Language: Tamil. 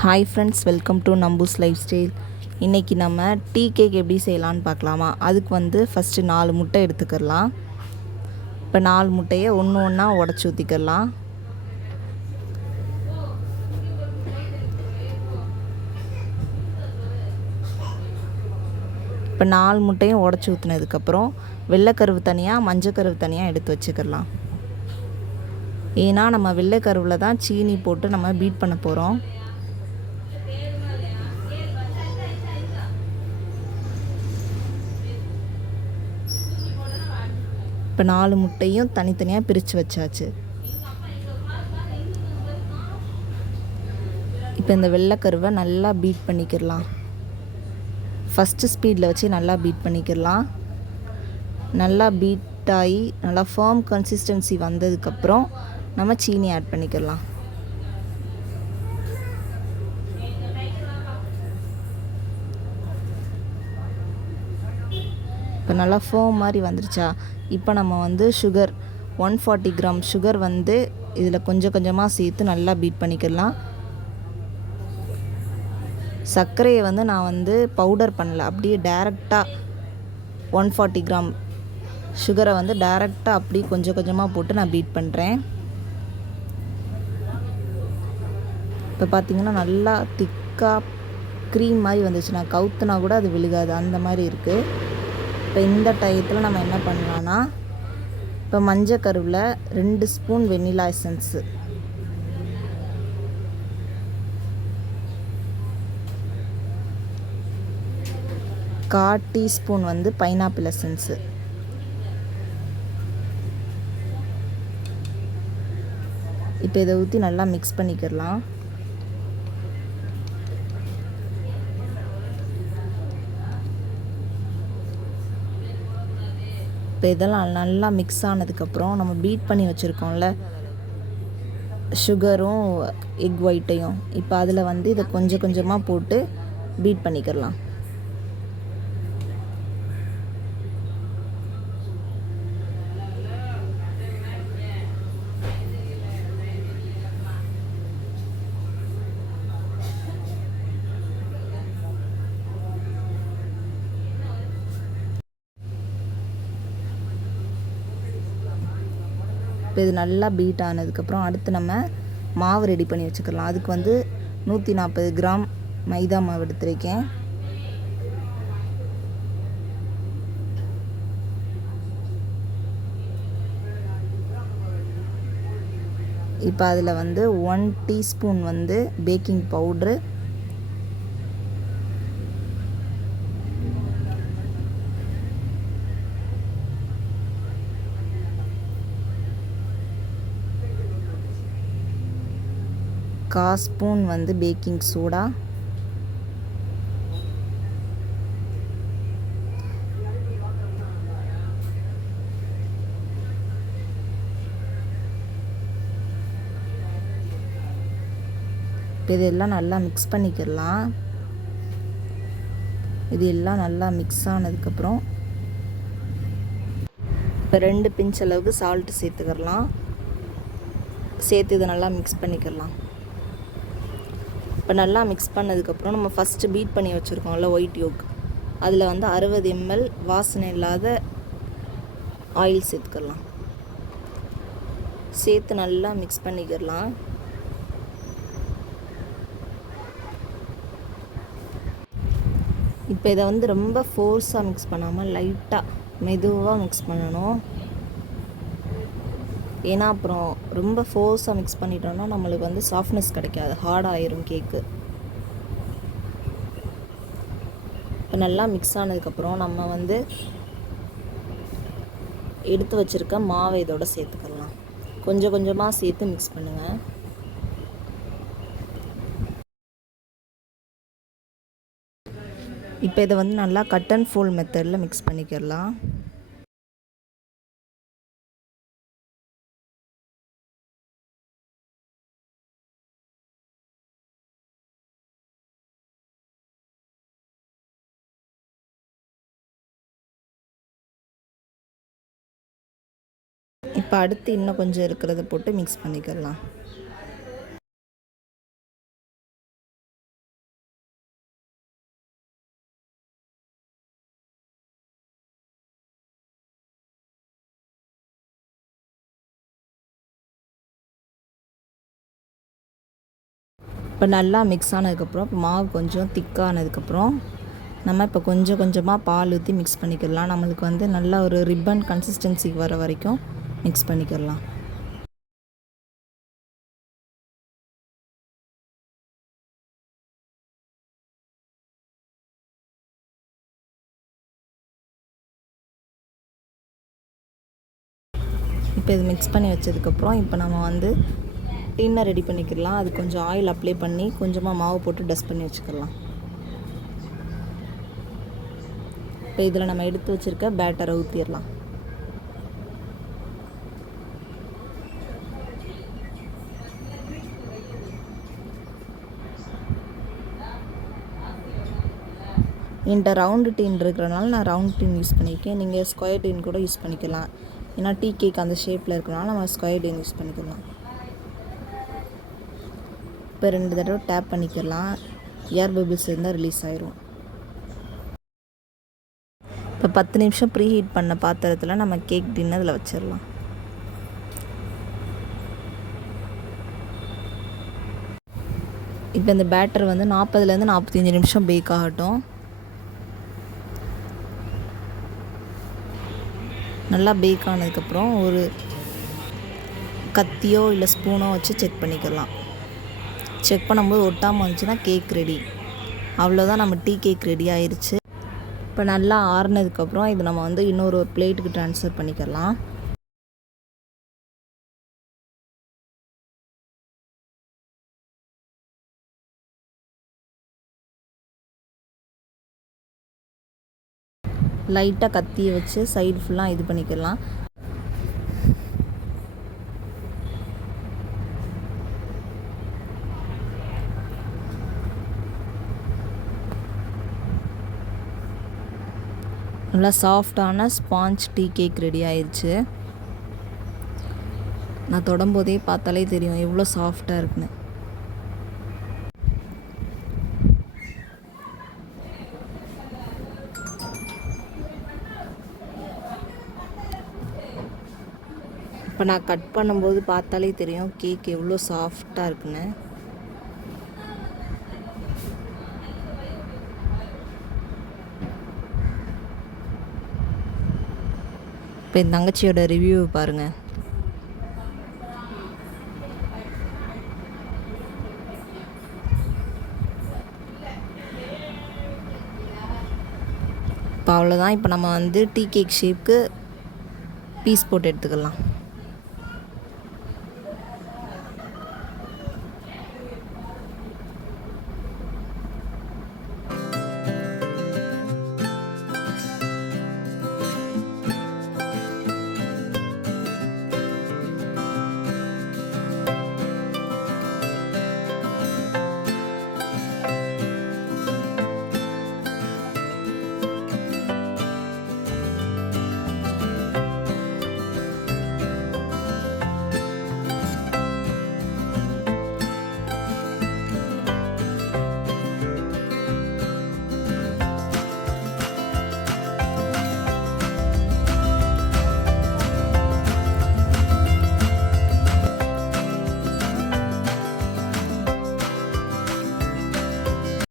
ஹாய் ஃப்ரெண்ட்ஸ், வெல்கம் டு நம்பூஸ் லைஃப் ஸ்டைல். இன்றைக்கி நம்ம டீ கேக் எப்படி செய்யலான்னு பார்க்கலாமா? அதுக்கு ஃபஸ்ட்டு 4 முட்டை எடுத்துக்கிடலாம். இப்போ 4 முட்டையை ஒன்று ஒன்றா உடச்சி ஊற்றிக்கிடலாம். இப்போ 4 முட்டையும் உடச்சி ஊற்றினதுக்கப்புறம் வெள்ளைக்கருவு தனியாக மஞ்சக்கருவு தனியாக எடுத்து வச்சுக்கிடலாம். ஏன்னா நம்ம வெள்ளைக்கருவில் தான் சீனி போட்டு நம்ம பீட் பண்ண போகிறோம். இப்போ 4 முட்டையும் தனித்தனியாக பிரித்து வச்சாச்சு. இப்போ இந்த வெள்ளைக்கருவை நல்லா பீட் பண்ணிக்கிடலாம். ஃபஸ்ட்டு ஸ்பீடில் வச்சு நல்லா பீட் பண்ணிக்கிடலாம். நல்லா பீட் ஆகி நல்லா ஃபர்ம் கன்சிஸ்டன்சி வந்ததுக்கப்புறம் நம்ம சீனி ஆட் பண்ணிக்கிடலாம். இப்போ நல்லா ஃபோம் மாதிரி வந்துருச்சா? இப்போ நம்ம சுகர் 140 கிராம் சுகர் இதில் கொஞ்சம் கொஞ்சமாக சேர்த்து நல்லா பீட் பண்ணிக்கிடலாம். சர்க்கரையை நான் பவுடர் பண்ணல, அப்படியே டேரெக்டாக 140 கிராம் சுகரை டேரெக்டாக அப்படியே கொஞ்சம் கொஞ்சமாக போட்டு நான் பீட் பண்ணுறேன். இப்போ பார்த்திங்கன்னா நல்லா திக்காக க்ரீம் மாதிரி வந்துச்சு. நான் கவுத்துனா கூட அது விழுகாது, அந்த மாதிரி இருக்குது. இப்போ இந்த டயத்தில் நம்ம என்ன பண்ணலான்னா, இப்போ மஞ்சக்கருவில் 2 ஸ்பூன் வெண்ணிலா எசன்ஸு, கால் டீஸ்பூன் பைனாப்பிள் எசன்ஸு, இப்போ இதை ஊற்றி நல்லா மிக்ஸ் பண்ணிக்கிடலாம். இப்போ இதெல்லாம் நல்லா மிக்ஸ் ஆனதுக்கப்புறம் நம்ம பீட் பண்ணி வச்சுருக்கோம்ல சுகரும் எக் ஒயிட்டையும், இப்போ அதில் இதை கொஞ்சம் கொஞ்சமாக போட்டு பீட் பண்ணிக்கிடலாம். இப்போ இது நல்லா பீட் ஆனதுக்கப்புறம் அடுத்து நம்ம மாவு ரெடி பண்ணி வச்சுக்கலாம். அதுக்கு 140 கிராம் மைதா மாவு எடுத்துருக்கேன். இப்போ அதில் 1 டீஸ்பூன் பேக்கிங் பவுட்ரு, கால் ஸ்பூன் பேக்கிங் சோடா, இப்போ இதெல்லாம் நல்லா மிக்ஸ் பண்ணிக்கிடலாம். இது எல்லாம் நல்லா மிக்ஸ் ஆனதுக்கப்புறம் இப்போ 2 பிஞ்ச் அளவுக்கு சால்ட்டு சேர்த்துக்கிடலாம். சேர்த்து இதை நல்லா மிக்ஸ் பண்ணிக்கிடலாம். இப்போ நல்லா மிக்ஸ் பண்ணதுக்கப்புறம் நம்ம ஃபஸ்ட்டு பீட் பண்ணி வச்சுருக்கோம்ல ஒயிட் யோக், அதில் 60 ml வாசனை இல்லாத ஆயில் சேர்த்துக்கலாம். சேர்த்து நல்லா மிக்ஸ் பண்ணிக்கிடலாம். இப்போ இதை ரொம்ப ஃபோர்ஸாக மிக்ஸ் பண்ணாமல் லைட்டாக மெதுவாக மிக்ஸ் பண்ணணும். ஏன்னா அப்புறம் ரொம்ப ஃபோர்ஸாக மிக்ஸ் பண்ணிட்டோம்னா நம்மளுக்கு சாஃப்ட்னஸ் கிடைக்காது, ஹார்டாக ஆயிரும் கேக்கு. இப்போ நல்லா மிக்ஸ் ஆனதுக்கப்புறம் நம்ம எடுத்து வச்சுருக்க மாவை இதோட சேர்த்துக்கலாம். கொஞ்சம் கொஞ்சமாக சேர்த்து மிக்ஸ் பண்ணுங்கள். இப்போ இதை நல்லா கட் அண்ட் ஃபோல்ட் மெத்தடில் மிக்ஸ் பண்ணிக்கிடலாம். இப்போ அடுத்து இன்னும் கொஞ்சம் இருக்கிறத போட்டு மிக்ஸ் பண்ணிக்கிடலாம். இப்போ நல்லா மிக்ஸ் ஆனதுக்கப்புறம் இப்போ மாவு கொஞ்சம் திக்கானதுக்கப்புறம் நம்ம இப்போ கொஞ்சம் கொஞ்சமாக பால் ஊற்றி மிக்ஸ் பண்ணிக்கிடலாம். நம்மளுக்கு வந்து நல்ல ஒரு ரிப்பன் கன்சிஸ்டன்சிக்கு வர வரைக்கும் மிக்ஸ் பண்ணிக்கிடலாம். இப்போ இது மிக்ஸ் பண்ணி வச்சதுக்கப்புறம் இப்போ நம்ம வந்து டின்னை ரெடி பண்ணிக்கிடலாம். அது கொஞ்சம் ஆயில் அப்ளை பண்ணி கொஞ்சமாக மாவு போட்டு டஸ்ட் பண்ணி வச்சுக்கலாம். இப்போ இதில் நம்ம எடுத்து வச்சுருக்க பேட்டரை ஊற்றிடலாம். என்கிட்ட ரவுண்டு டின் இருக்கிறனால நான் ரவுண்ட் டின் யூஸ் பண்ணியிருக்கேன். நீங்கள் ஸ்கொயர் டின் கூட யூஸ் பண்ணிக்கலாம். ஏன்னா டீ கேக் அந்த ஷேப்பில் இருக்கிறனால நம்ம ஸ்கொயர் டின் யூஸ் பண்ணிக்கலாம். இப்போ 2 தடவை டேப் பண்ணிக்கலாம். ஏர் பபிள்ஸ் இருந்தால் ரிலீஸ் ஆயிரும். இப்போ 10 நிமிஷம் ப்ரீ ஹீட் பண்ண பாத்திரத்தில் நம்ம கேக் டின் அதில் வச்சிடலாம். இப்போ இந்த பேட்டர் வந்து 40லேருந்து 45 நிமிஷம் பேக் ஆகட்டும். நல்லா பேக் ஆனதுக்கப்புறம் ஒரு கத்தியோ இல்லை ஸ்பூனோ வச்சு செக் பண்ணிக்கலாம். செக் பண்ணும்போது ஒட்டாமல் வந்துச்சுன்னா கேக் ரெடி. அவ்வளோதான், நம்ம டீ கேக் ரெடி ஆயிடுச்சு. இப்போ நல்லா ஆறுனதுக்கப்புறம் இது நம்ம வந்து இன்னொரு பிளேட்டுக்கு ட்ரான்ஸ்ஃபர் பண்ணிக்கலாம். லைட்டாக கத்தியை வச்சு சைடு ஃபுல்லாக இது பண்ணிக்கலாம். நல்லா சாஃப்டான ஸ்பாஞ்ச் டீ கேக் ரெடி ஆயிடுச்சு. நான் தொடும்போதே பார்த்தாலே தெரியும் எவ்வளோ சாஃப்டாக இருக்குன்னு. இப்போ நான் கட் பண்ணும்போது பார்த்தாலே தெரியும் கேக் எவ்வளோ சாஃப்டாக இருக்குன்னு. இப்போ என் தங்கச்சியோட ரிவ்யூ பாருங்கள். இப்போ அவ்வளோதான். இப்போ நம்ம வந்து டீ கேக் ஷேப்க்கு பீஸ் போட்டு எடுத்துக்கலாம்.